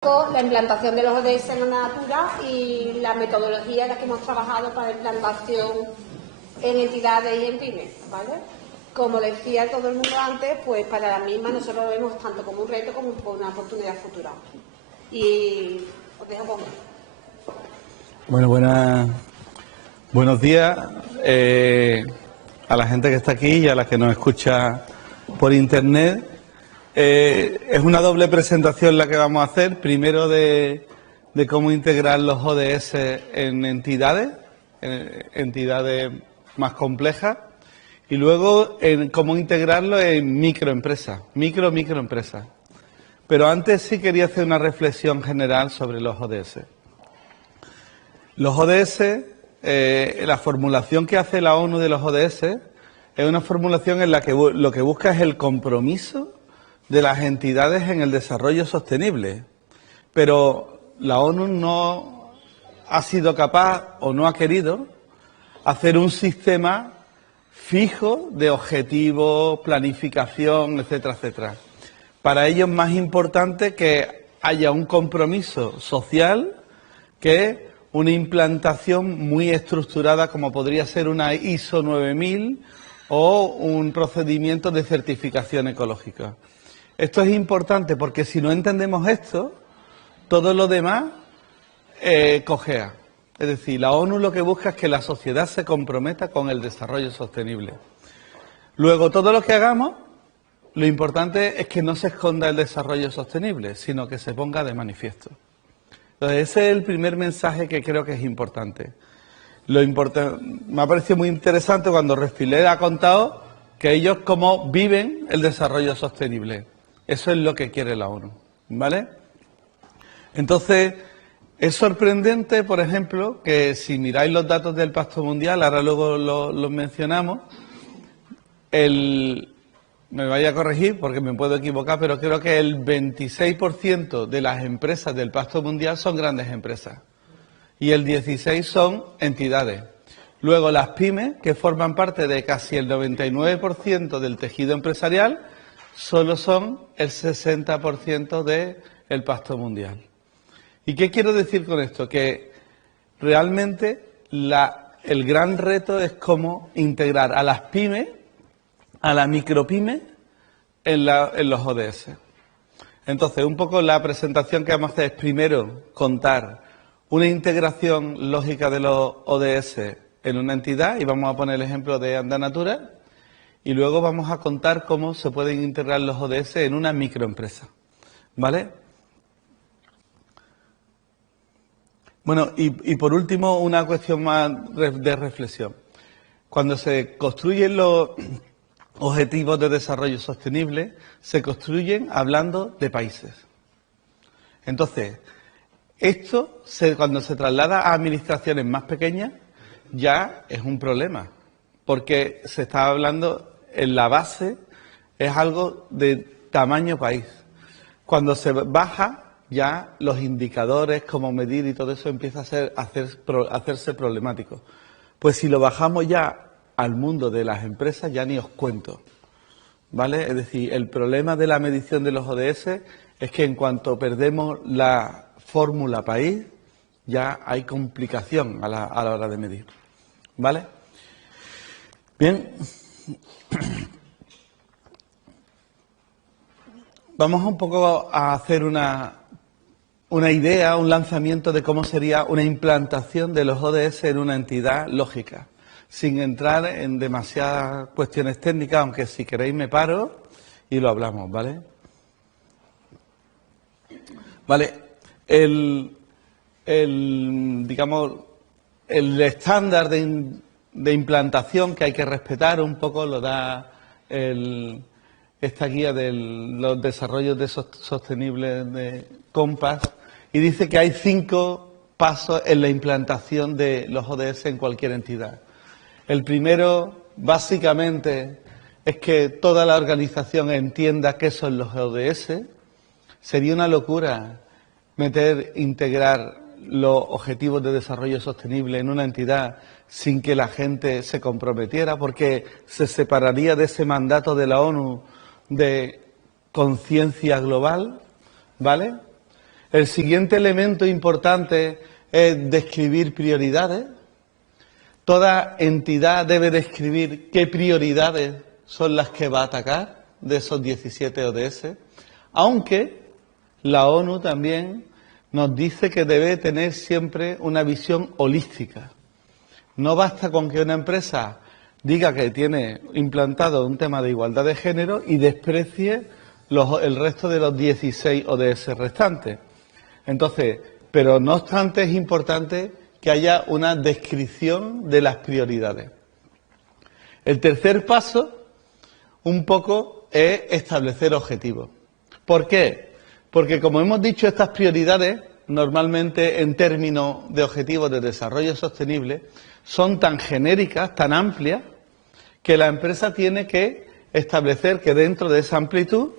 La implantación de los ODS en la Natura y la metodología en la que hemos trabajado para la implantación en entidades y en pymes, ¿vale? Como decía todo el mundo antes, pues para la misma nosotros lo vemos tanto como un reto como una oportunidad futura. Y os dejo con él. Bueno, buenos días a la gente que está aquí y a la que nos escucha por internet. Es una doble presentación la que vamos a hacer. Primero de cómo integrar los ODS en entidades más complejas. Y luego en cómo integrarlo en microempresas, microempresas. Pero antes sí quería hacer una reflexión general sobre los ODS. Los ODS, la formulación que hace la ONU de los ODS es una formulación en la que lo que busca es el compromiso de las entidades en el desarrollo sostenible. Pero la ONU no ha sido capaz o no ha querido hacer un sistema fijo de objetivos, planificación, etcétera, etcétera. Para ello es más importante que haya un compromiso social que una implantación muy estructurada como podría ser una ISO 9000 o un procedimiento de certificación ecológica. Esto es importante porque si no entendemos esto, todo lo demás cojea. Es decir, la ONU lo que busca es que la sociedad se comprometa con el desarrollo sostenible. Luego, todo lo que hagamos, lo importante es que no se esconda el desarrollo sostenible, sino que se ponga de manifiesto. Entonces, ese es el primer mensaje que creo que es importante. Me ha parecido muy interesante cuando Respilé ha contado que ellos cómo viven el desarrollo sostenible. Eso es lo que quiere la ONU, ¿vale? Entonces, es sorprendente, por ejemplo, que si miráis los datos del Pacto Mundial, ahora luego los mencionamos, me vaya a corregir porque me puedo equivocar, pero creo que el 26% de las empresas del Pacto Mundial son grandes empresas y el 16% son entidades. Luego las pymes, que forman parte de casi el 99% del tejido empresarial, solo son el 60% del Pacto Mundial. ¿Y qué quiero decir con esto? Que realmente el gran reto es cómo integrar a las pymes, a la micropyme, en los ODS. Entonces, un poco la presentación que vamos a hacer es primero contar una integración lógica de los ODS en una entidad, y vamos a poner el ejemplo de Andanatura, y luego vamos a contar cómo se pueden integrar los ODS en una microempresa. ¿Vale? Bueno, y por último, una cuestión más de reflexión. Cuando se construyen los objetivos de desarrollo sostenible, se construyen hablando de países. Entonces, esto, cuando se traslada a administraciones más pequeñas, ya es un problema, porque se está hablando, en la base, es algo de tamaño país. Cuando se baja, ya los indicadores, cómo medir y todo eso empieza a hacerse problemático. Pues si lo bajamos ya al mundo de las empresas, ya ni os cuento, ¿vale? Es decir, el problema de la medición de los ODS es que en cuanto perdemos la fórmula país, ya hay complicación a la hora de medir, ¿vale? Bien. Vamos un poco a hacer una idea, un lanzamiento de cómo sería una implantación de los ODS en una entidad lógica, sin entrar en demasiadas cuestiones técnicas, aunque si queréis me paro y lo hablamos, ¿vale? Vale, digamos, el estándar de implantación que hay que respetar un poco lo da esta guía de los desarrollos sostenibles de Compass, y dice que hay 5 pasos en la implantación de los ODS en cualquier entidad. El primero, básicamente, es que toda la organización entienda qué son los ODS. Sería una locura integrar los objetivos de desarrollo sostenible en una entidad sin que la gente se comprometiera, porque se separaría de ese mandato de la ONU de conciencia global, ¿vale? El siguiente elemento importante es describir prioridades. Toda entidad debe describir qué prioridades son las que va a atacar de esos 17 ODS, aunque la ONU también nos dice que debe tener siempre una visión holística. No basta con que una empresa diga que tiene implantado un tema de igualdad de género y desprecie el resto de los 16 ODS restantes. Entonces, pero no obstante es importante que haya una descripción de las prioridades. El tercer paso, un poco, es establecer objetivos. ¿Por qué? Porque, como hemos dicho, estas prioridades, normalmente en términos de objetivos de desarrollo sostenible, son tan genéricas, tan amplias, que la empresa tiene que establecer que dentro de esa amplitud,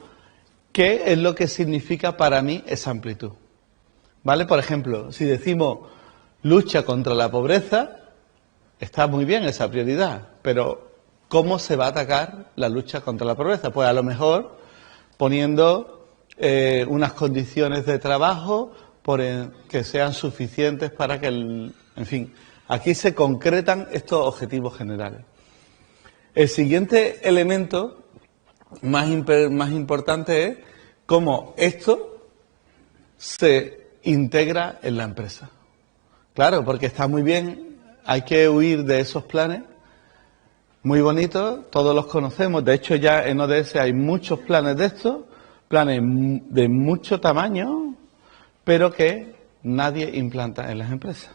¿qué es lo que significa para mí esa amplitud? ¿Vale? Por ejemplo, si decimos lucha contra la pobreza, está muy bien esa prioridad, pero ¿cómo se va a atacar la lucha contra la pobreza? Pues a lo mejor poniendo unas condiciones de trabajo que sean suficientes para que en fin, aquí se concretan estos objetivos generales. El siguiente elemento más importante es cómo esto se integra en la empresa. Claro, porque está muy bien, hay que huir de esos planes muy bonitos, todos los conocemos, de hecho ya en ODS hay muchos planes de estos, planes de mucho tamaño, pero que nadie implanta en las empresas.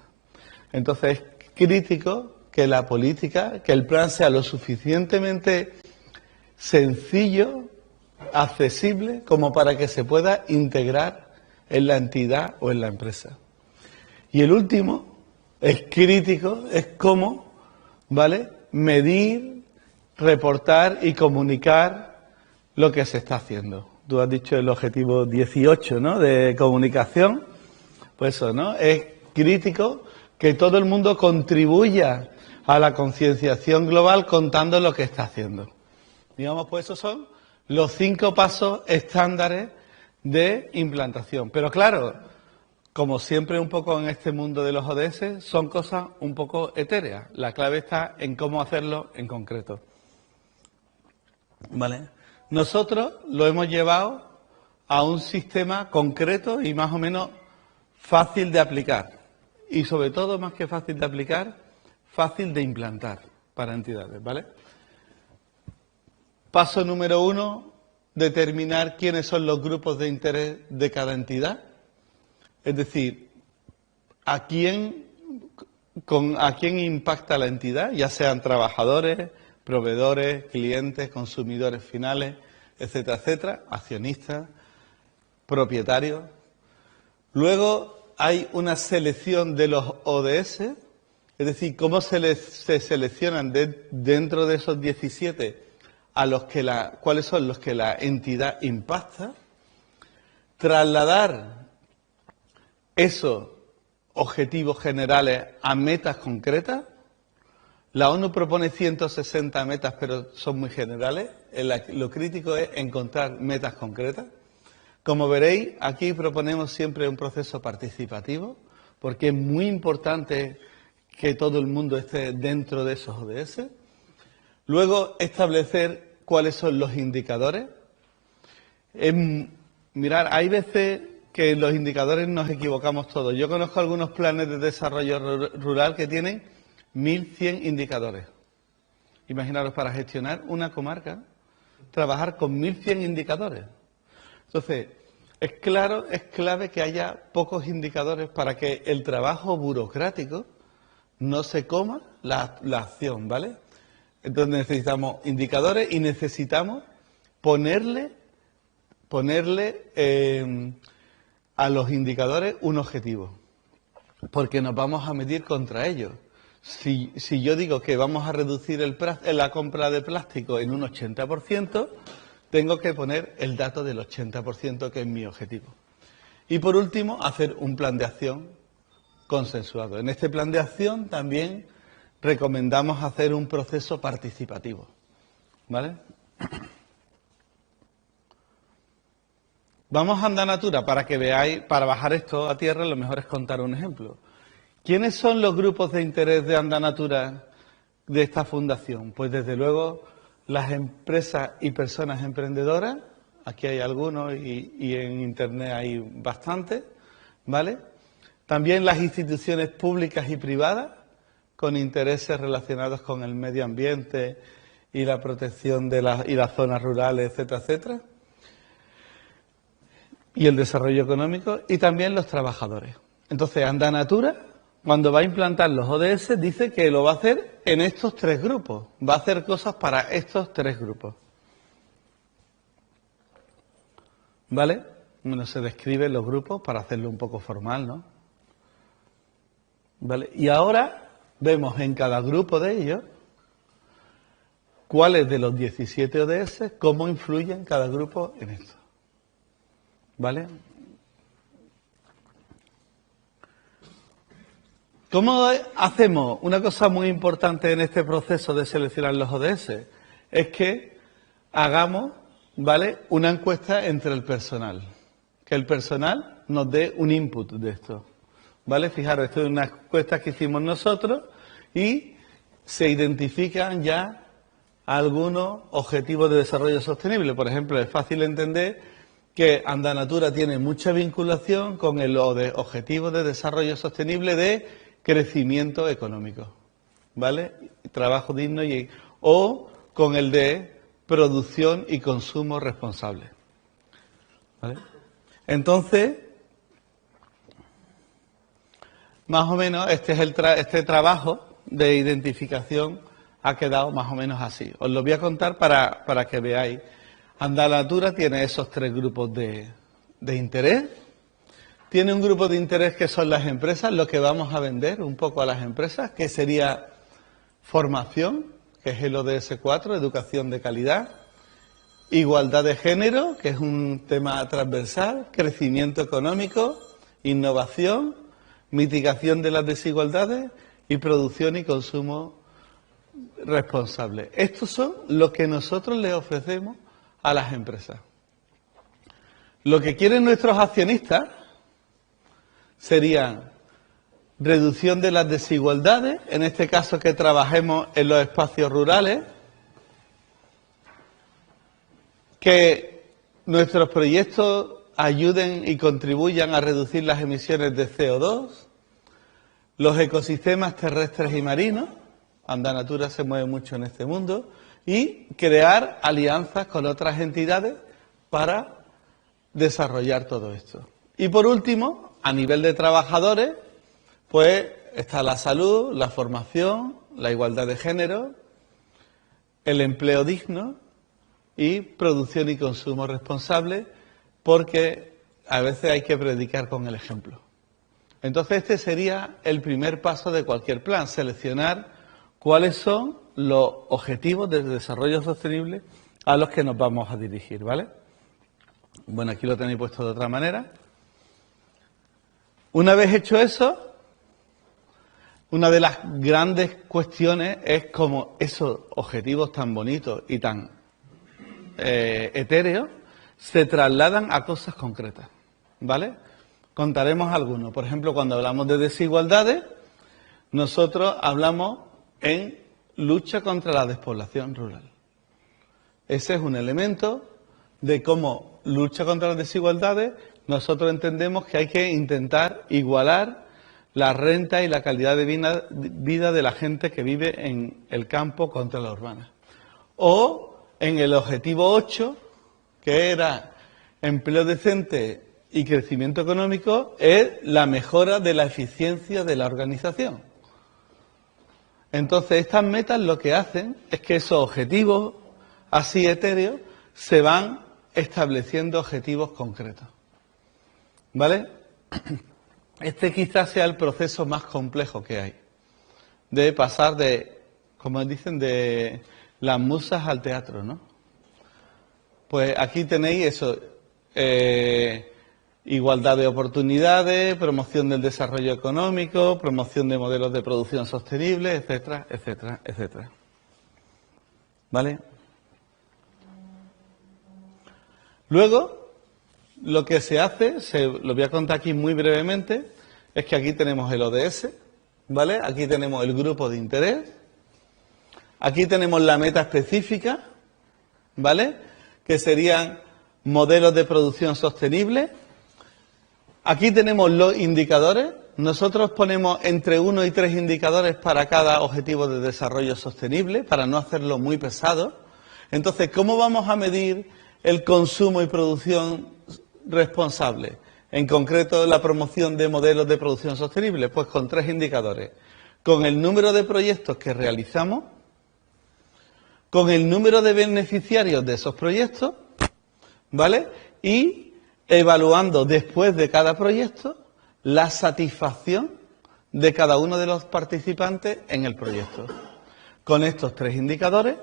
Entonces es crítico que la política, que el plan sea lo suficientemente sencillo, accesible, como para que se pueda integrar en la entidad o en la empresa. Y el último, es crítico, es cómo, ¿vale?, medir, reportar y comunicar lo que se está haciendo. Tú has dicho el objetivo 18, ¿no?, de comunicación. Pues eso, ¿no? Es crítico que todo el mundo contribuya a la concienciación global contando lo que está haciendo. Digamos, pues esos son los 5 pasos estándares de implantación. Pero claro, como siempre un poco en este mundo de los ODS, son cosas un poco etéreas. La clave está en cómo hacerlo en concreto. ¿Vale? Nosotros lo hemos llevado a un sistema concreto y más o menos fácil de aplicar. Y sobre todo, más que fácil de aplicar, fácil de implantar para entidades, ¿vale? Paso número 1, determinar quiénes son los grupos de interés de cada entidad. Es decir, a quién impacta la entidad, ya sean trabajadores, proveedores, clientes, consumidores finales, etcétera, etcétera, accionistas, propietarios. Luego hay una selección de los ODS, es decir, cómo se seleccionan dentro de esos 17 cuáles son los que la entidad impacta. Trasladar esos objetivos generales a metas concretas. La ONU propone 160 metas, pero son muy generales. Lo crítico es encontrar metas concretas. Como veréis, aquí proponemos siempre un proceso participativo, porque es muy importante que todo el mundo esté dentro de esos ODS. Luego, establecer cuáles son los indicadores. Mirar, hay veces que en los indicadores nos equivocamos todos. Yo conozco algunos planes de desarrollo rural que tienen 1.100 indicadores. Imaginaros, para gestionar una comarca, trabajar con 1.100 indicadores. Entonces, es clave que haya pocos indicadores para que el trabajo burocrático no se coma la acción, ¿vale? Entonces necesitamos indicadores y necesitamos ponerle a los indicadores un objetivo, porque nos vamos a medir contra ellos. Si yo digo que vamos a reducir la compra de plástico en un 80%, tengo que poner el dato del 80%, que es mi objetivo. Y por último, hacer un plan de acción consensuado. En este plan de acción también recomendamos hacer un proceso participativo, ¿vale? Vamos a Andanatura para que veáis, para bajar esto a tierra, lo mejor es contar un ejemplo. ¿Quiénes son los grupos de interés de Andanatura de esta fundación? Pues desde luego las empresas y personas emprendedoras, aquí hay algunos y en Internet hay bastantes, ¿vale? También las instituciones públicas y privadas con intereses relacionados con el medio ambiente y la protección de las zonas rurales, etcétera, etcétera. Y el desarrollo económico y también los trabajadores. Entonces, Andanatura, cuando va a implantar los ODS, dice que lo va a hacer en estos tres grupos. Va a hacer cosas para estos tres grupos. ¿Vale? Bueno, se describen los grupos para hacerlo un poco formal, ¿no? ¿Vale? Y ahora vemos en cada grupo de ellos cuáles de los 17 ODS, cómo influyen cada grupo en esto. ¿Vale? ¿Cómo hacemos? Una cosa muy importante en este proceso de seleccionar los ODS es que hagamos, ¿vale?, una encuesta entre el personal. Que el personal nos dé un input de esto. ¿Vale? Fijaros, esto es una encuesta que hicimos nosotros y se identifican ya algunos objetivos de desarrollo sostenible. Por ejemplo, es fácil entender que Andanatura tiene mucha vinculación con el objetivo de desarrollo sostenible de crecimiento económico, ¿vale? Trabajo digno o con el de producción y consumo responsable, ¿vale? Entonces, más o menos este trabajo de identificación ha quedado más o menos así. Os lo voy a contar para que veáis. Andanatura tiene esos tres grupos de interés. Tiene un grupo de interés que son las empresas, lo que vamos a vender un poco a las empresas, que sería formación, que es el ODS 4, educación de calidad, igualdad de género, que es un tema transversal, crecimiento económico, innovación, mitigación de las desigualdades y producción y consumo responsable. Estos son lo que nosotros les ofrecemos a las empresas. Lo que quieren nuestros accionistas serían reducción de las desigualdades, en este caso que trabajemos en los espacios rurales, que nuestros proyectos ayuden y contribuyan a reducir las emisiones de CO2, los ecosistemas terrestres y marinos, Andanatura se mueve mucho en este mundo, y crear alianzas con otras entidades para desarrollar todo esto. Y por último, a nivel de trabajadores, pues está la salud, la formación, la igualdad de género, el empleo digno y producción y consumo responsable, porque a veces hay que predicar con el ejemplo. Entonces este sería el primer paso de cualquier plan, seleccionar cuáles son los objetivos de desarrollo sostenible a los que nos vamos a dirigir, ¿vale? Bueno, aquí lo tenéis puesto de otra manera. Una vez hecho eso, una de las grandes cuestiones es cómo esos objetivos tan bonitos y tan etéreos se trasladan a cosas concretas, ¿vale? Contaremos algunos. Por ejemplo, cuando hablamos de desigualdades, nosotros hablamos en lucha contra la despoblación rural. Ese es un elemento de cómo lucha contra las desigualdades. Nosotros entendemos que hay que intentar igualar la renta y la calidad de vida de la gente que vive en el campo contra la urbana. O en el objetivo 8, que era empleo decente y crecimiento económico, es la mejora de la eficiencia de la organización. Entonces, estas metas lo que hacen es que esos objetivos así etéreos se van estableciendo objetivos concretos. ¿Vale? Este quizás sea el proceso más complejo que hay, de pasar de, como dicen, de las musas al teatro, ¿no? Pues aquí tenéis eso, igualdad de oportunidades, promoción del desarrollo económico, promoción de modelos de producción sostenibles, etcétera, etcétera, etcétera. ¿Vale? Luego, lo que se hace, lo voy a contar aquí muy brevemente, es que aquí tenemos el ODS, ¿vale? Aquí tenemos el grupo de interés, aquí tenemos la meta específica, ¿vale? Que serían modelos de producción sostenible. Aquí tenemos los indicadores. Nosotros ponemos entre 1 y 3 indicadores para cada objetivo de desarrollo sostenible, para no hacerlo muy pesado. Entonces, ¿cómo vamos a medir el consumo y producción responsable? En concreto, la promoción de modelos de producción sostenible, pues con 3 indicadores. Con el número de proyectos que realizamos, con el número de beneficiarios de esos proyectos, ¿vale? Y evaluando después de cada proyecto la satisfacción de cada uno de los participantes en el proyecto. Con estos 3 indicadores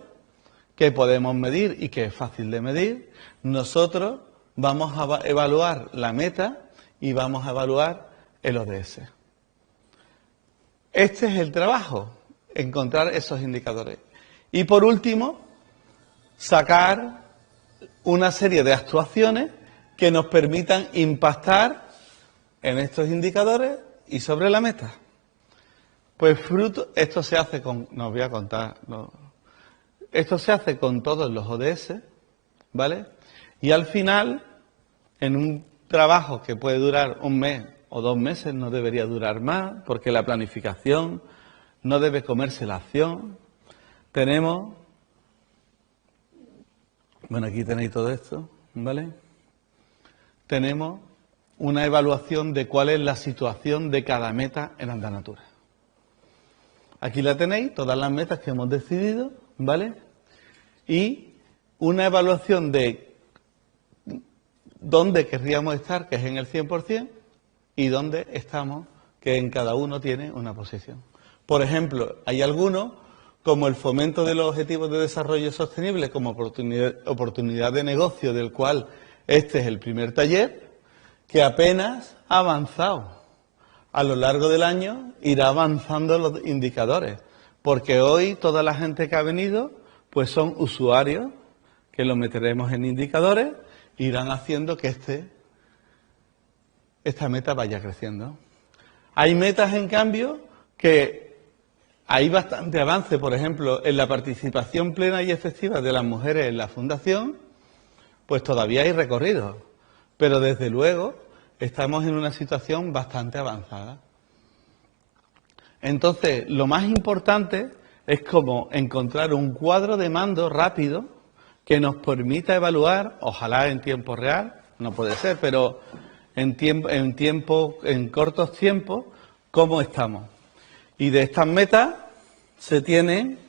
que podemos medir y que es fácil de medir, nosotros vamos a evaluar la meta y vamos a evaluar el ODS. Este es el trabajo, encontrar esos indicadores. Y por último, sacar una serie de actuaciones que nos permitan impactar en estos indicadores y sobre la meta. Pues esto se hace con, no os voy a contar, no, esto se hace con todos los ODS, ¿vale? Y al final, en un trabajo que puede durar 1 mes o 2 meses, no debería durar más, porque la planificación no debe comerse la acción. Tenemos, bueno, aquí tenéis todo esto, ¿vale? Tenemos una evaluación de cuál es la situación de cada meta en Andanatura. Aquí la tenéis, todas las metas que hemos decidido, ¿vale? Y una evaluación de dónde querríamos estar, que es en el 100%, y dónde estamos, que en cada uno tiene una posición. Por ejemplo, hay algunos, como el fomento de los objetivos de desarrollo sostenible como oportunidad de negocio, del cual este es el primer taller, que apenas ha avanzado. A lo largo del año irá avanzando los indicadores, porque hoy toda la gente que ha venido pues son usuarios que los meteremos en indicadores e irán haciendo que esta meta vaya creciendo. Hay metas, en cambio, que hay bastante avance, por ejemplo, en la participación plena y efectiva de las mujeres en la Fundación, pues todavía hay recorrido, pero desde luego estamos en una situación bastante avanzada. Entonces, lo más importante es como encontrar un cuadro de mando rápido que nos permita evaluar, ojalá en tiempo real, no puede ser, pero en cortos tiempos, cómo estamos. Y de estas metas se tienen,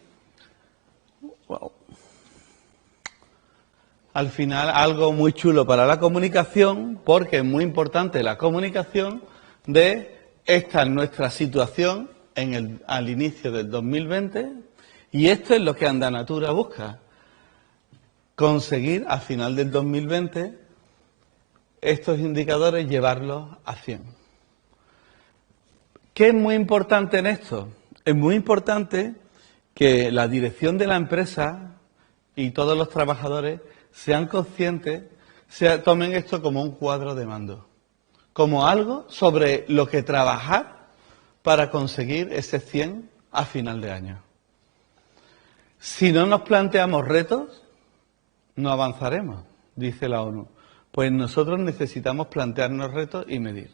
al final, algo muy chulo para la comunicación, porque es muy importante la comunicación de esta es nuestra situación al inicio del 2020 y esto es lo que Andanatura busca, conseguir a final del 2020 estos indicadores, llevarlos a 100. ¿Qué es muy importante en esto? Es muy importante que la dirección de la empresa y todos los trabajadores sean conscientes, tomen esto como un cuadro de mando, como algo sobre lo que trabajar para conseguir ese 100 a final de año. Si no nos planteamos retos, no avanzaremos, dice la ONU. Pues nosotros necesitamos plantearnos retos y medir.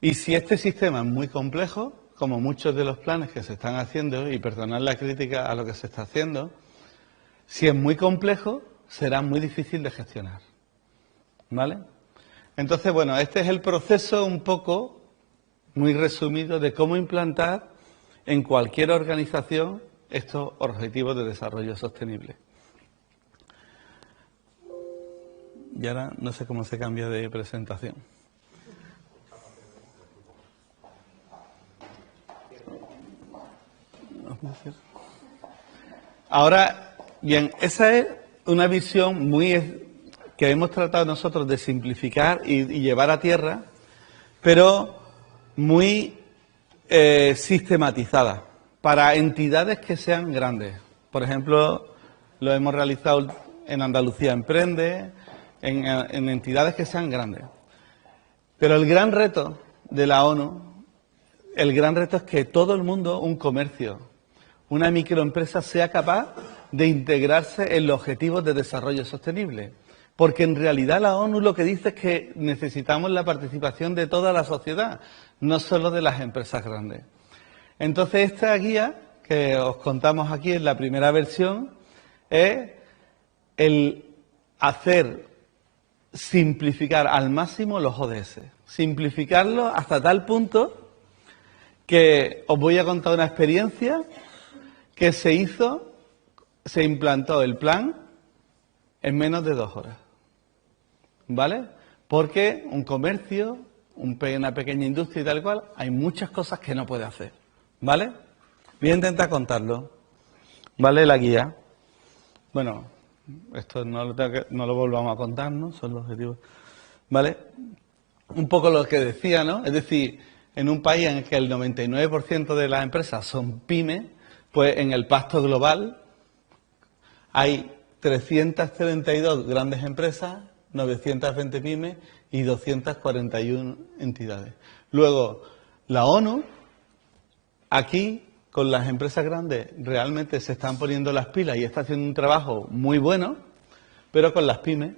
Y si este sistema es muy complejo, como muchos de los planes que se están haciendo, y perdonad la crítica a lo que se está haciendo, si es muy complejo, será muy difícil de gestionar. ¿Vale? Entonces, bueno, este es el proceso un poco, muy resumido, de cómo implantar en cualquier organización estos objetivos de desarrollo sostenible. Y ahora no sé cómo se cambia de presentación. Ahora, bien, esa es una visión que hemos tratado nosotros de simplificar y llevar a tierra, pero muy sistematizada para entidades que sean grandes. Por ejemplo, lo hemos realizado en Andalucía Emprende, en entidades que sean grandes. Pero el gran reto de la ONU, el gran reto es que todo el mundo, un comercio, una microempresa, sea capaz de integrarse en los objetivos de desarrollo sostenible. Porque en realidad la ONU lo que dice es que necesitamos la participación de toda la sociedad, no solo de las empresas grandes. Entonces, esta guía que os contamos aquí en la primera versión es el simplificar al máximo los ODS. Simplificarlos hasta tal punto que os voy a contar una experiencia que se implantó el plan en menos de 2 horas. ¿Vale? Porque un comercio, una pequeña industria y tal cual, hay muchas cosas que no puede hacer. ¿Vale? Voy a intentar contarlo. ¿Vale? La guía. Bueno, esto no lo volvamos a contar, ¿no? Son los objetivos. ¿Vale? Un poco lo que decía, ¿no? Es decir, en un país en el que el 99% de las empresas son pymes, pues en el pacto global hay 332 grandes empresas, 920 pymes y 241 entidades. Luego, la ONU, aquí, con las empresas grandes, realmente se están poniendo las pilas y está haciendo un trabajo muy bueno, pero con las pymes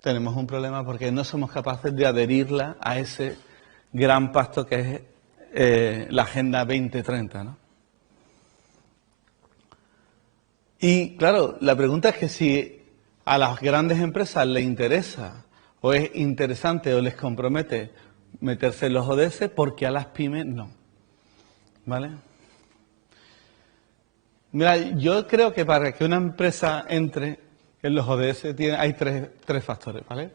tenemos un problema porque no somos capaces de adherirla a ese gran pacto que es la Agenda 2030, ¿no? Y claro, la pregunta es que si a las grandes empresas les interesa o es interesante o les compromete meterse en los ODS, porque a las pymes no. ¿Vale? Mira, yo creo que para que una empresa entre en los ODS hay tres factores, ¿vale?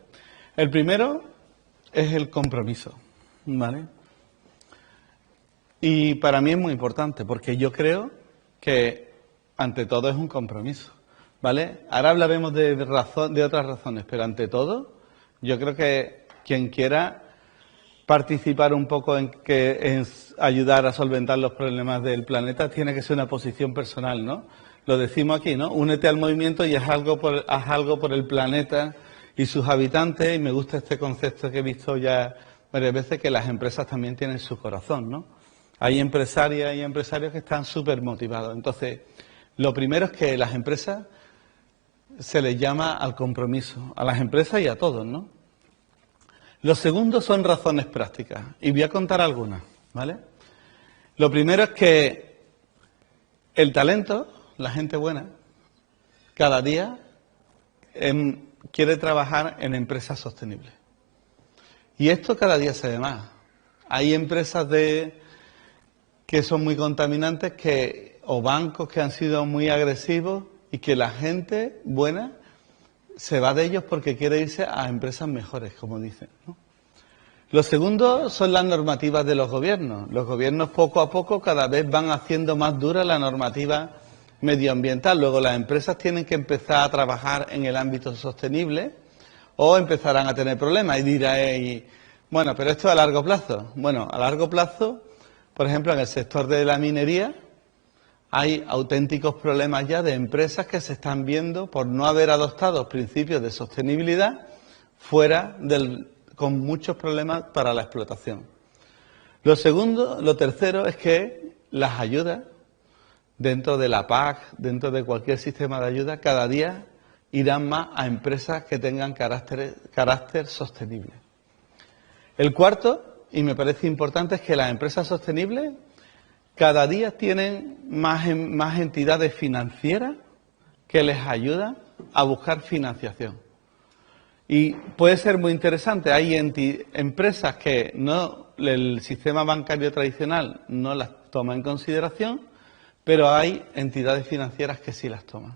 El primero es el compromiso, ¿vale? Y para mí es muy importante porque yo creo que ante todo es un compromiso, ¿vale? Ahora hablaremos de otras razones, pero ante todo yo creo que quien quiera participar un poco en ayudar a solventar los problemas del planeta tiene que ser una posición personal, ¿no? Lo decimos aquí, ¿no? Únete al movimiento y haz algo por el planeta y sus habitantes. Y me gusta este concepto que he visto ya varias veces, que las empresas también tienen su corazón, ¿no? Hay empresarias y empresarios que están súper motivados. Entonces, lo primero es que las empresas se les llama al compromiso, a las empresas y a todos, ¿no? Lo segundo son razones prácticas, y voy a contar algunas, ¿vale? Lo primero es que el talento, la gente buena, cada día quiere trabajar en empresas sostenibles. Y esto cada día se ve más. Hay empresas que son muy contaminantes o bancos que han sido muy agresivos y que la gente buena se va de ellos porque quiere irse a empresas mejores, como dicen, ¿no? Lo segundo son las normativas de los gobiernos. Los gobiernos poco a poco cada vez van haciendo más dura la normativa medioambiental. Luego las empresas tienen que empezar a trabajar en el ámbito sostenible o empezarán a tener problemas y diréis, bueno, pero esto a largo plazo. Bueno, a largo plazo, por ejemplo, en el sector de la minería hay auténticos problemas ya de empresas que se están viendo por no haber adoptado principios de sostenibilidad con muchos problemas para la explotación. Lo tercero es que las ayudas dentro de la PAC, dentro de cualquier sistema de ayuda, cada día irán más a empresas que tengan carácter sostenible. El cuarto, y me parece importante, es que las empresas sostenibles cada día tienen más entidades financieras que les ayudan a buscar financiación. Y puede ser muy interesante. Hay empresas que el sistema bancario tradicional no las toma en consideración, pero hay entidades financieras que sí las toman.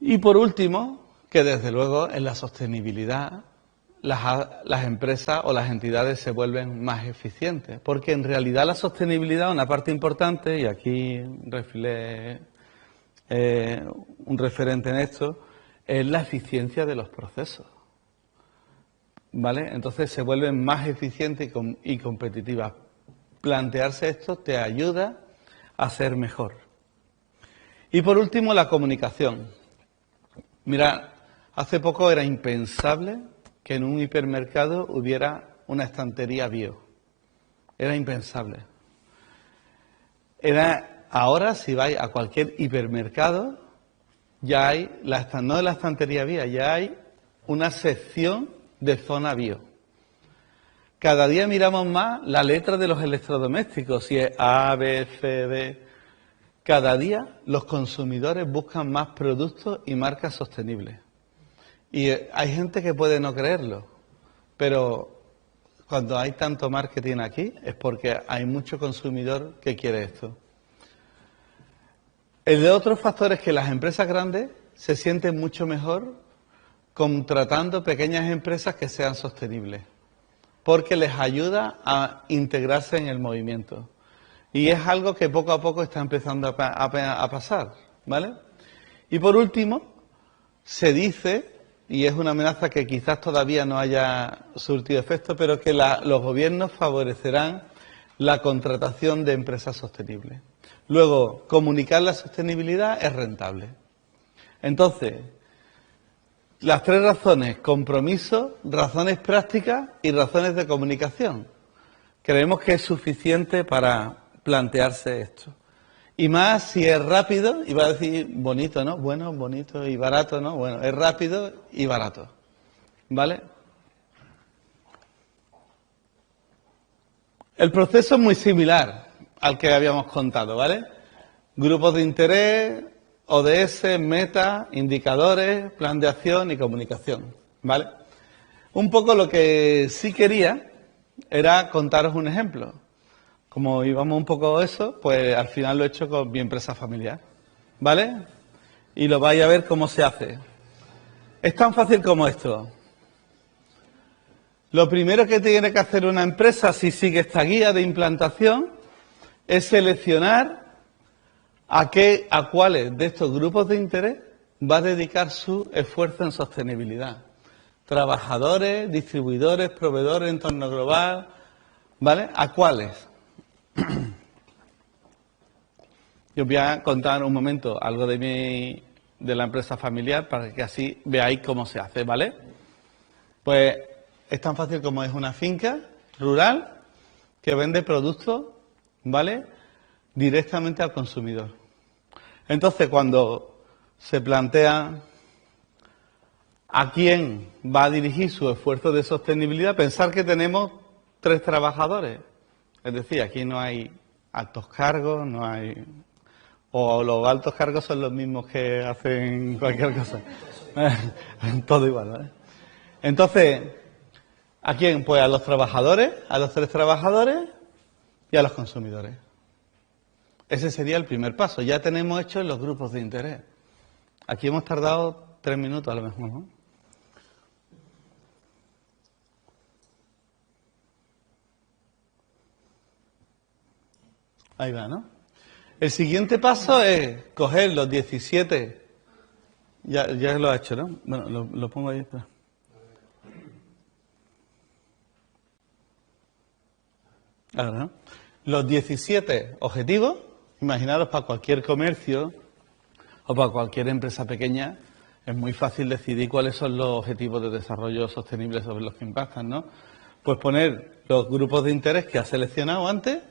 Y por último, que desde luego en la sostenibilidad las empresas o las entidades se vuelven más eficientes, porque en realidad la sostenibilidad, una parte importante, y aquí refilé un referente en esto, es la eficiencia de los procesos, ¿vale? Entonces se vuelven más eficientes y competitivas. Plantearse esto te ayuda a ser mejor. Y por último, la comunicación. Mira, Hace poco era impensable que en un hipermercado hubiera una estantería bio. Era impensable. Ahora, si vais a cualquier hipermercado, ya hay, no la estantería bio, ya hay una sección de zona bio. Cada día miramos más la letra de los electrodomésticos, si es A, B, C, D. Cada día los consumidores buscan más productos y marcas sostenibles. Y hay gente que puede no creerlo, pero cuando hay tanto marketing aquí es porque hay mucho consumidor que quiere esto. El de otros factores es que las empresas grandes se sienten mucho mejor contratando pequeñas empresas que sean sostenibles, porque les ayuda a integrarse en el movimiento. Y es algo que poco a poco está empezando a pasar, ¿vale? Y por último, se dice, y es una amenaza que quizás todavía no haya surtido efecto, pero que los gobiernos favorecerán la contratación de empresas sostenibles. Luego, comunicar la sostenibilidad es rentable. Entonces, las tres razones: compromiso, razones prácticas y razones de comunicación. Creemos que es suficiente para plantearse esto. Y más si es rápido, iba a decir bonito, ¿no? Bueno, bonito y barato, ¿no? Bueno, es rápido y barato, ¿vale? El proceso es muy similar al que habíamos contado, ¿vale? Grupos de interés, ODS, meta, indicadores, plan de acción y comunicación, ¿vale? Un poco lo que sí quería era contaros un ejemplo. Como íbamos un poco eso, pues al final lo he hecho con mi empresa familiar, ¿vale? Y lo vais a ver cómo se hace. Es tan fácil como esto. Lo primero que tiene que hacer una empresa, si sigue esta guía de implantación, es seleccionar a cuáles de estos grupos de interés va a dedicar su esfuerzo en sostenibilidad. Trabajadores, distribuidores, proveedores, entorno global, ¿vale? ¿A cuáles? Yo os voy a contar un momento algo de la empresa familiar para que así veáis cómo se hace, ¿vale? Pues es tan fácil como es una finca rural que vende productos, ¿vale?, directamente al consumidor. Entonces, cuando se plantea a quién va a dirigir su esfuerzo de sostenibilidad, pensar que tenemos 3 trabajadores. Es decir, aquí no hay altos cargos, no hay... O los altos cargos son los mismos que hacen cualquier cosa. Todo igual, ¿vale? Entonces, ¿a quién? Pues a los trabajadores, a los 3 trabajadores y a los consumidores. Ese sería el primer paso. Ya tenemos hechos los grupos de interés. Aquí hemos tardado 3 minutos a lo mejor, ¿no? Ahí va, ¿no? El siguiente paso es coger los 17... Ya lo ha hecho, ¿no? Bueno, lo pongo ahí. Espera. Ahora, ¿no? Los 17 objetivos, imaginaros para cualquier comercio o para cualquier empresa pequeña, es muy fácil decidir cuáles son los objetivos de desarrollo sostenible sobre los que impactan, ¿no? Pues poner los grupos de interés que has seleccionado antes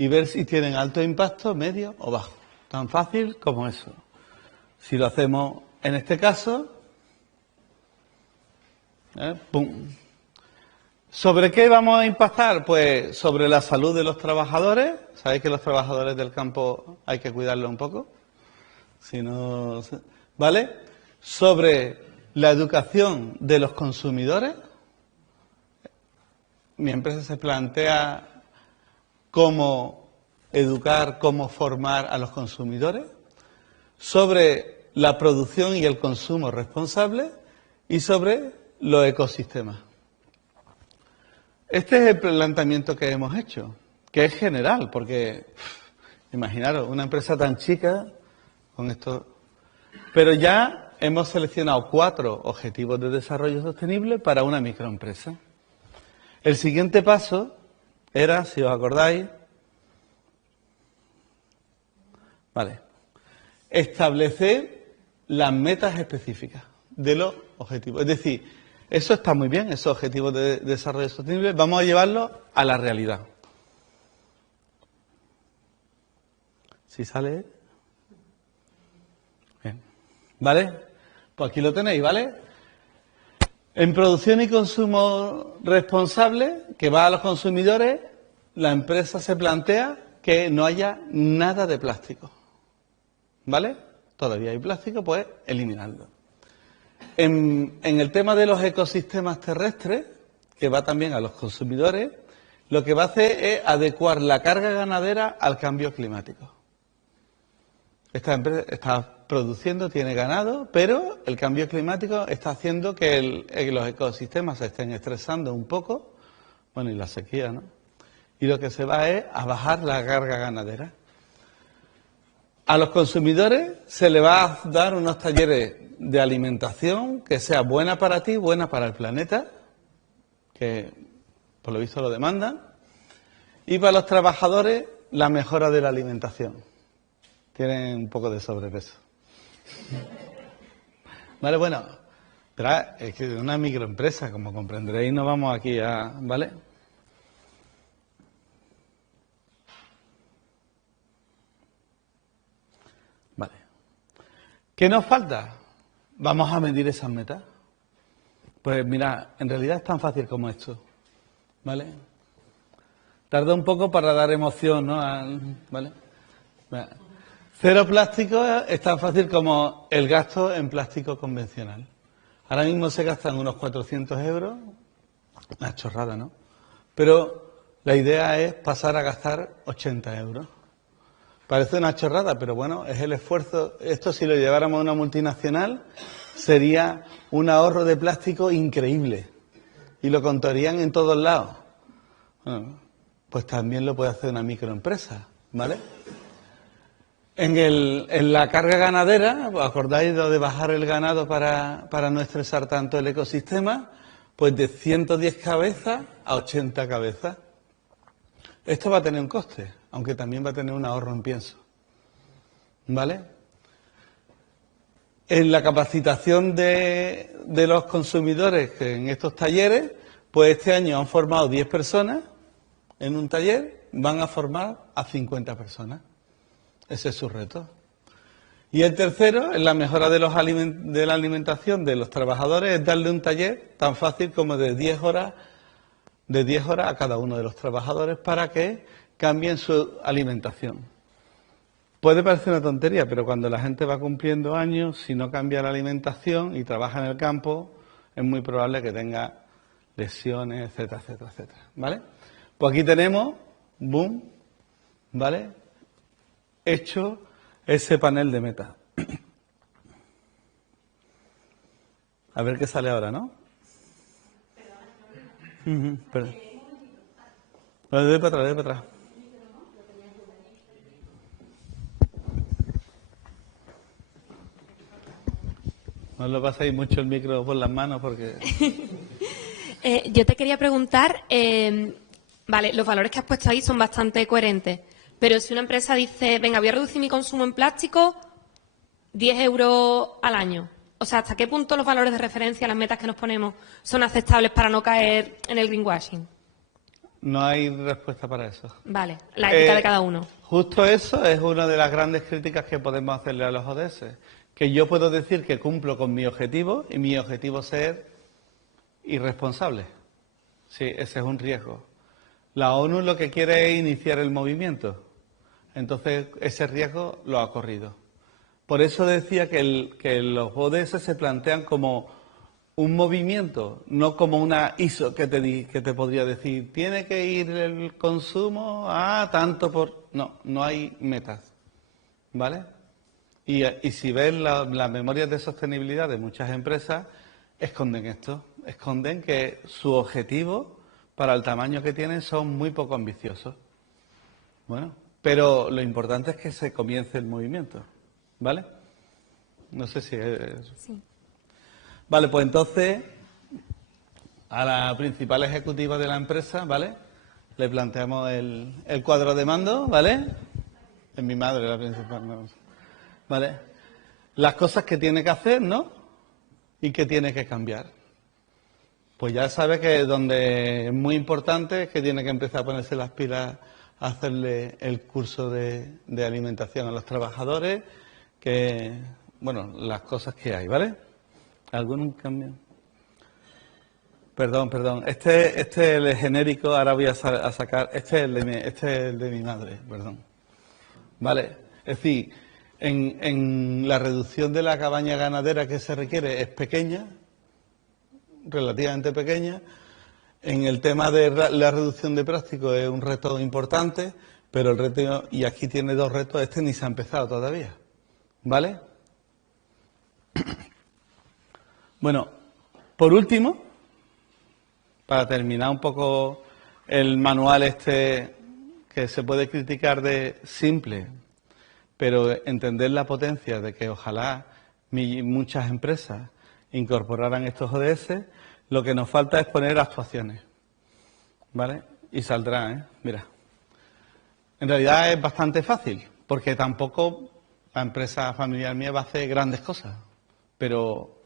y ver si tienen alto impacto, medio o bajo. Tan fácil como eso. Si lo hacemos en este caso, ¡pum! ¿Sobre qué vamos a impactar? Pues sobre la salud de los trabajadores. ¿Sabéis que los trabajadores del campo hay que cuidarlos un poco? Si no, ¿vale? Sobre la educación de los consumidores. Mi empresa se plantea cómo educar, cómo formar a los consumidores. Sobre la producción y el consumo responsable y sobre los ecosistemas. Este es el planteamiento que hemos hecho, que es general, porque imaginaros, una empresa tan chica con esto. Pero ya hemos seleccionado 4 objetivos de desarrollo sostenible para una microempresa. El siguiente paso era, si os acordáis, establecer las metas específicas, de los objetivos. Es decir, eso está muy bien, esos objetivos de desarrollo sostenible, vamos a llevarlos a la realidad. Si sale... Bien. ¿Vale? Pues aquí lo tenéis, ¿vale? En producción y consumo responsable, que va a los consumidores, la empresa se plantea que no haya nada de plástico. ¿Vale? Todavía hay plástico, pues eliminarlo. En el tema de los ecosistemas terrestres, que va también a los consumidores, lo que va a hacer es adecuar la carga ganadera al cambio climático. Esta empresa está produciendo, tiene ganado, pero el cambio climático está haciendo que los ecosistemas se estén estresando un poco, bueno, y la sequía, ¿no? Y lo que se va es a bajar la carga ganadera. A los consumidores se le va a dar unos talleres de alimentación que sea buena para ti, buena para el planeta, que por lo visto lo demandan, y para los trabajadores la mejora de la alimentación. Tienen un poco de sobrepeso. Vale, bueno, pero es que es una microempresa, como comprenderéis, no vamos aquí a... ¿Vale? Vale. ¿Qué nos falta? Vamos a medir esas metas. Pues mira, en realidad es tan fácil como esto. ¿Vale? Tarda un poco para dar emoción, ¿no? ¿Vale? Mira. Cero plástico es tan fácil como el gasto en plástico convencional. Ahora mismo se gastan unos 400 euros, una chorrada, ¿no? Pero la idea es pasar a gastar 80 euros. Parece una chorrada, pero bueno, es el esfuerzo. Esto, si lo lleváramos a una multinacional, sería un ahorro de plástico increíble. Y lo contarían en todos lados. Bueno, pues también lo puede hacer una microempresa, ¿vale? En la carga ganadera, ¿os acordáis de bajar el ganado para no estresar tanto el ecosistema? Pues de 110 cabezas a 80 cabezas. Esto va a tener un coste, aunque también va a tener un ahorro en pienso. ¿Vale? En la capacitación de los consumidores en estos talleres, pues este año han formado 10 personas en un taller, van a formar a 50 personas. Ese es su reto. Y el tercero, en la mejora de la alimentación de los trabajadores, es darle un taller tan fácil como de 10 horas a cada uno de los trabajadores para que cambien su alimentación. Puede parecer una tontería, pero cuando la gente va cumpliendo años, si no cambia la alimentación y trabaja en el campo, es muy probable que tenga lesiones, etcétera, etcétera, etcétera. ¿Vale? Pues aquí tenemos, boom, ¿vale? Hecho ese panel de meta. A ver qué sale ahora, ¿no? Perdón. Doy para atrás. No lo paséis mucho el micro por las manos porque... Yo te quería preguntar, vale, los valores que has puesto ahí son bastante coherentes, pero si una empresa dice, venga, voy a reducir mi consumo en plástico 10 euros al año, o sea, ¿hasta qué punto los valores de referencia, las metas que nos ponemos, son aceptables para no caer en el greenwashing? No hay respuesta para eso. Vale, la ética de cada uno. Justo eso es una de las grandes críticas que podemos hacerle a los ODS. Que yo puedo decir que cumplo con mi objetivo y mi objetivo es ser irresponsable. Sí, ese es un riesgo. La ONU lo que quiere es iniciar el movimiento. Entonces, ese riesgo lo ha corrido. Por eso decía que los ODS se plantean como un movimiento, no como una ISO que te podría decir, tiene que ir el consumo a tanto por... No, no hay metas. ¿Vale? Y si ven las memorias de sostenibilidad de muchas empresas, esconden esto. Esconden que su objetivo, para el tamaño que tienen, son muy poco ambiciosos. Bueno, pero lo importante es que se comience el movimiento. ¿Vale? No sé si es... Sí. Vale, pues entonces, a la principal ejecutiva de la empresa, ¿vale? Le planteamos el cuadro de mando, ¿vale? Es mi madre la principal, ¿no? ¿Vale? Las cosas que tiene que hacer, ¿no? ¿Y qué tiene que cambiar? Pues ya sabe que donde es muy importante es que tiene que empezar a ponerse las pilas a hacerle el curso de alimentación a los trabajadores, que, bueno, las cosas que hay, ¿vale? ¿Algún cambio? Perdón. Este es el genérico, ahora voy a sacar, este es el de mi madre, perdón. ¿Vale? Es decir, en la reducción de la cabaña ganadera que se requiere es pequeña, relativamente pequeña. En el tema de la reducción de plástico es un reto importante, pero el reto, y aquí tiene dos retos, este ni se ha empezado todavía. ¿Vale? Bueno, por último, para terminar un poco el manual este que se puede criticar de simple, pero entender la potencia de que ojalá muchas empresas incorporaran estos ODS, lo que nos falta es poner actuaciones, ¿vale? Y saldrá, ¿eh? Mira. En realidad es bastante fácil, porque tampoco la empresa familiar mía va a hacer grandes cosas, pero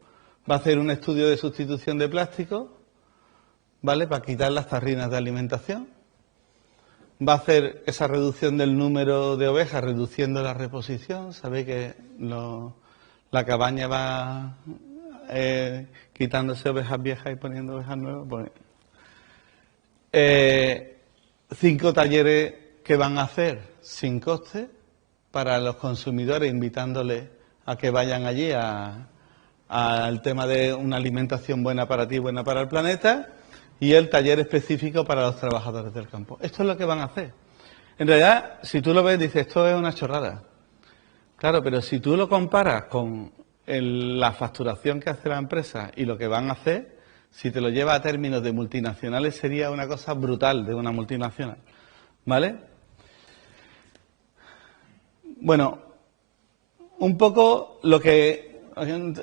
va a hacer un estudio de sustitución de plástico, ¿vale? Para quitar las tarrinas de alimentación. Va a hacer esa reducción del número de ovejas, reduciendo la reposición. Sabéis que la cabaña va quitándose ovejas viejas y poniendo ovejas nuevas. Pues, 5 talleres que van a hacer sin coste para los consumidores, invitándoles a que vayan allí al tema de una alimentación buena para ti, buena para el planeta, y el taller específico para los trabajadores del campo. Esto es lo que van a hacer. En realidad, si tú lo ves, dices, esto es una chorrada. Claro, pero si tú lo comparas con la facturación que hace la empresa y lo que van a hacer, si te lo lleva a términos de multinacionales, sería una cosa brutal de una multinacional. ¿Vale? Bueno, un poco lo que...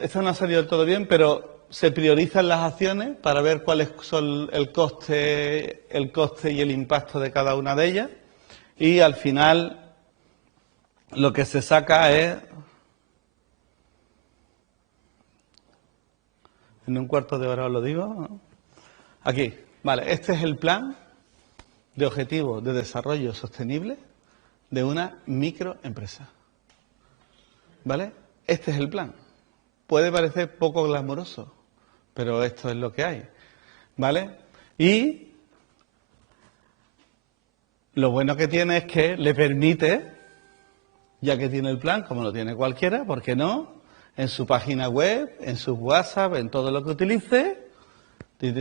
Esto no ha salido del todo bien, pero se priorizan las acciones para ver cuáles son el coste y el impacto de cada una de ellas. Y al final lo que se saca es... En un cuarto de hora os lo digo, ¿no? Aquí, vale, este es el plan de objetivos de desarrollo sostenible de una microempresa. ¿Vale? Este es el plan. Puede parecer poco glamoroso, pero esto es lo que hay. ¿Vale? Y lo bueno que tiene es que le permite, ya que tiene el plan, como lo tiene cualquiera, ¿por qué no? En su página web, en sus WhatsApp, en todo lo que utilice, le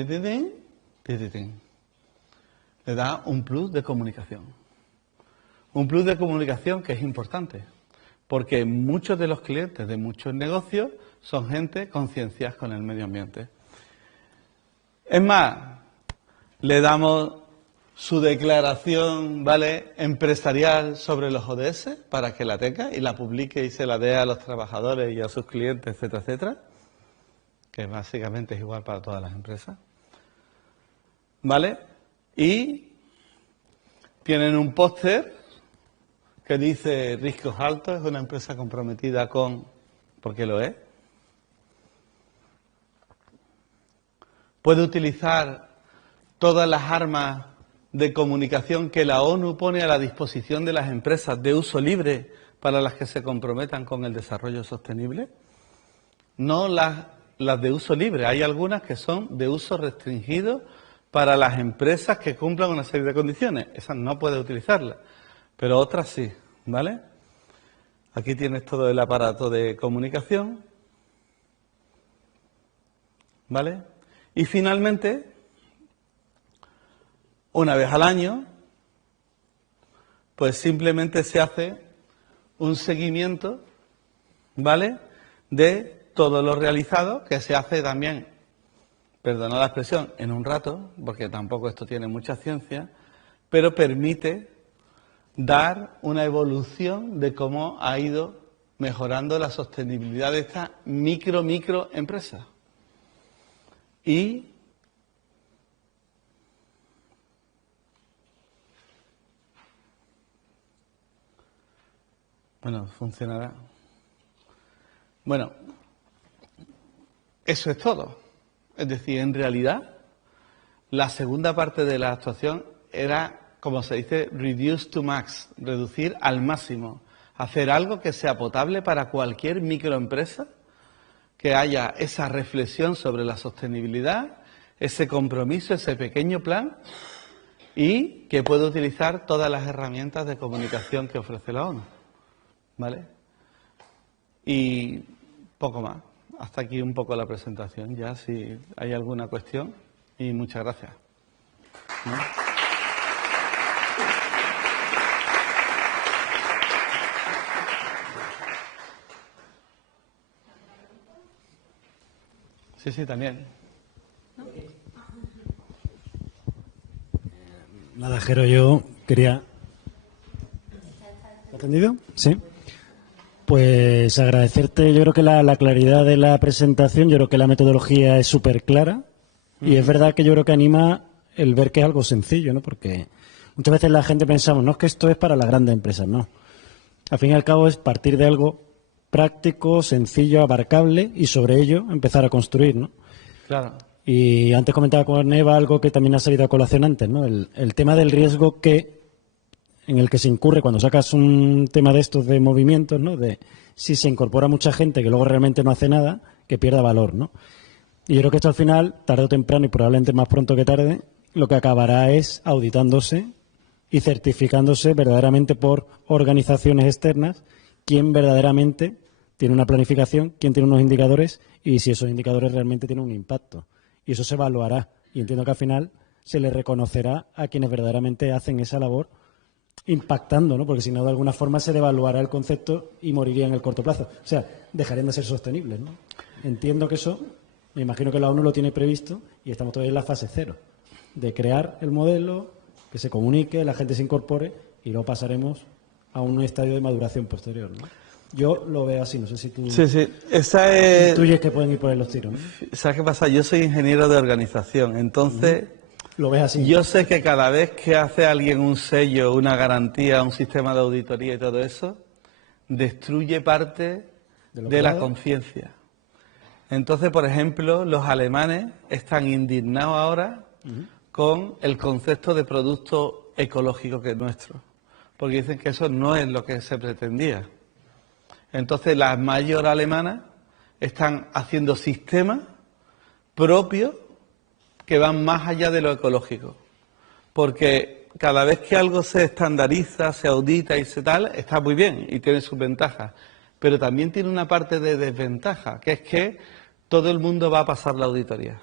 da un plus de comunicación. Un plus de comunicación que es importante, porque muchos de los clientes de muchos negocios son gente concienciada con el medio ambiente. Es más, le damos su declaración, ¿vale?, empresarial sobre los ODS para que la tenga y la publique y se la dé a los trabajadores y a sus clientes, etcétera, etcétera, que básicamente es igual para todas las empresas. ¿Vale? Y tienen un póster que dice Riscos Altos, es una empresa comprometida con... porque lo es. Puede utilizar todas las armas de comunicación que la ONU pone a la disposición de las empresas de uso libre para las que se comprometan con el desarrollo sostenible. No las de uso libre, hay algunas que son de uso restringido para las empresas que cumplan una serie de condiciones. Esas no puede utilizarlas, pero otras sí, ¿vale? Aquí tienes todo el aparato de comunicación, ¿vale? Y finalmente, una vez al año, pues simplemente se hace un seguimiento, ¿vale?, de todo lo realizado, que se hace también, perdona la expresión, en un rato, porque tampoco esto tiene mucha ciencia, pero permite dar una evolución de cómo ha ido mejorando la sostenibilidad de esta microempresa. Y bueno, funcionará. Bueno, eso es todo. Es decir, en realidad, la segunda parte de la actuación era, como se dice, reduce to max, reducir al máximo. Hacer algo que sea potable para cualquier microempresa, que haya esa reflexión sobre la sostenibilidad, ese compromiso, ese pequeño plan, y que pueda utilizar todas las herramientas de comunicación que ofrece la ONU. ¿Vale? Y poco más. Hasta aquí un poco la presentación, ya si hay alguna cuestión. Y muchas gracias. ¿No? Sí, sí, también. Nada, Jero, yo quería... ¿Me ha atendido? Sí. Pues agradecerte, yo creo que la claridad de la presentación, yo creo que la metodología es súper clara y es verdad que yo creo que anima el ver que es algo sencillo, ¿no? Porque muchas veces la gente pensamos, no es que esto es para las grandes empresas, no. Al fin y al cabo es partir de algo práctico, sencillo, abarcable y sobre ello empezar a construir, ¿no? Claro. Y antes comentaba con Eva algo que también ha salido a colación antes, ¿no? El tema del riesgo en el que se incurre cuando sacas un tema de estos de movimientos, ¿no? De si se incorpora mucha gente que luego realmente no hace nada, que pierda valor, ¿no? Y yo creo que esto al final, tarde o temprano y probablemente más pronto que tarde, lo que acabará es auditándose y certificándose verdaderamente por organizaciones externas quién verdaderamente tiene una planificación, quién tiene unos indicadores y si esos indicadores realmente tienen un impacto. Y eso se evaluará. Y entiendo que al final se le reconocerá a quienes verdaderamente hacen esa labor impactando, ¿no? Porque si no, de alguna forma se devaluará el concepto y moriría en el corto plazo. O sea, dejarían de ser sostenibles, ¿no? Entiendo que eso, me imagino que la ONU lo tiene previsto y estamos todavía en la fase cero, de crear el modelo, que se comunique, la gente se incorpore y luego pasaremos a un estadio de maduración posterior, ¿no? Yo lo veo así, no sé si tú Sí, sí. Esa es... intuyes que pueden ir por ahí los tiros, ¿no? ¿Sabes qué pasa? Yo soy ingeniero de organización, entonces... Lo ves así. Yo sé que cada vez que hace alguien un sello, una garantía, un sistema de auditoría y todo eso, destruye parte de la conciencia. Entonces, por ejemplo, los alemanes están indignados ahora con el concepto de producto ecológico que es nuestro, porque dicen que eso no es lo que se pretendía. Entonces, las mayores alemanas están haciendo sistemas propios que van más allá de lo ecológico. Porque cada vez que algo se estandariza, se audita y se tal, está muy bien y tiene sus ventajas. Pero también tiene una parte de desventaja, que es que todo el mundo va a pasar la auditoría.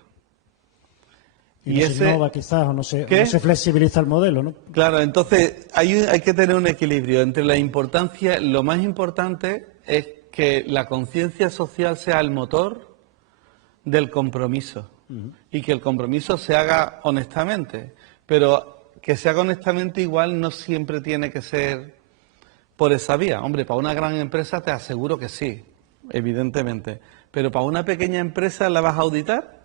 Y no se innova quizás, o no se flexibiliza el modelo, ¿no? Claro, entonces hay que tener un equilibrio entre la importancia, lo más importante es que la conciencia social sea el motor del compromiso. Y que el compromiso se haga honestamente, pero que se haga honestamente igual no siempre tiene que ser por esa vía. Hombre, para una gran empresa te aseguro que sí, evidentemente, pero para una pequeña empresa ¿la vas a auditar?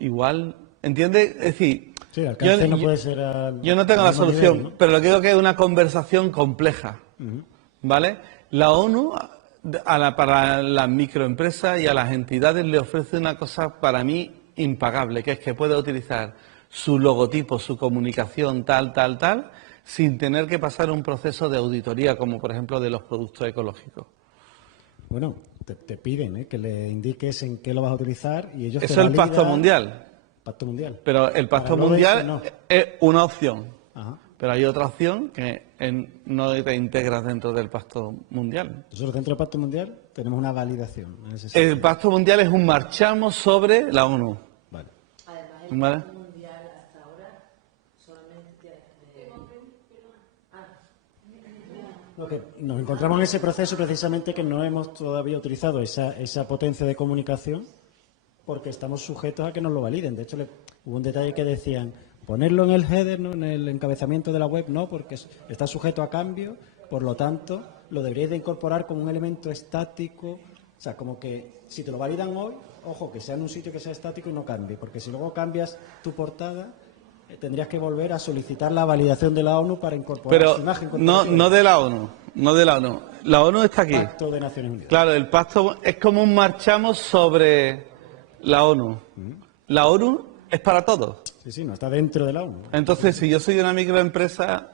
Igual, ¿entiendes? Es decir, sí, yo no puede ser yo no tengo la solución, nivel, ¿no? pero lo que digo es que es una conversación compleja, ¿vale? La ONU para las microempresas y a las entidades le ofrece una cosa para mí impagable, que es que pueda utilizar su logotipo, su comunicación, tal, sin tener que pasar un proceso de auditoría, como por ejemplo de los productos ecológicos. Bueno, te piden que le indiques en qué lo vas a utilizar y ellos Eso te es el Pacto Mundial. Pacto Mundial. Pero el Pacto Mundial es una opción. Ajá. Pero hay otra opción que no te integras dentro del Pacto Mundial. Nosotros dentro del Pacto Mundial tenemos una validación. El Pacto Mundial es un marchamo sobre la ONU. Vale. Además, ¿Vale? Pacto Mundial hasta ahora solamente... Lo que nos encontramos en ese proceso precisamente que no hemos todavía utilizado esa potencia de comunicación porque estamos sujetos a que nos lo validen. De hecho, hubo un detalle que decían, ponerlo en el header, ¿no? En el encabezamiento de la web, no, porque está sujeto a cambio, por lo tanto, lo deberíais de incorporar como un elemento estático. O sea, como que si te lo validan hoy, ojo, que sea en un sitio que sea estático y no cambie, porque si luego cambias tu portada, tendrías que volver a solicitar la validación de la ONU para incorporar Pero su imagen no corporativa. de la ONU, no de la ONU. La ONU está aquí. Pacto de Naciones Unidas. Claro, el pacto es como un marchamos sobre la ONU. La ONU es para todos. Sí, no está dentro de la ONU. Entonces, si yo soy una microempresa,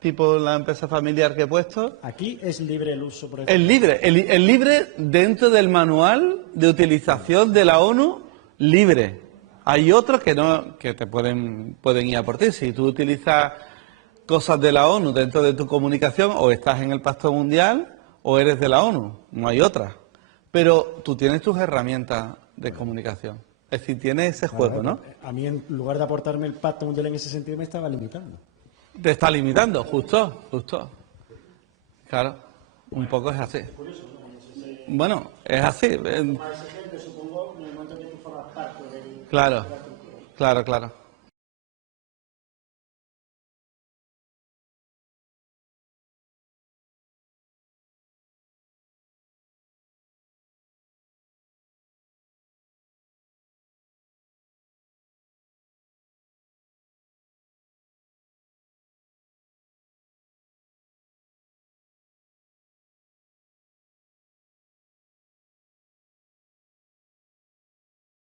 tipo la empresa familiar que he puesto, Aquí es libre el uso, por ejemplo. es libre. El libre dentro del manual de utilización de la ONU, libre. Hay otros que no, que te pueden ir a por ti. Si tú utilizas cosas de la ONU dentro de tu comunicación, o estás en el Pacto Mundial o eres de la ONU, no hay otra. Pero tú tienes tus herramientas de comunicación. Es decir, tienes ese juego, ¿no? A mí, en lugar de aportarme el Pacto Mundial en ese sentido, me estaba limitando. Te está limitando, justo. Claro, un poco es así. Bueno, es así. Claro.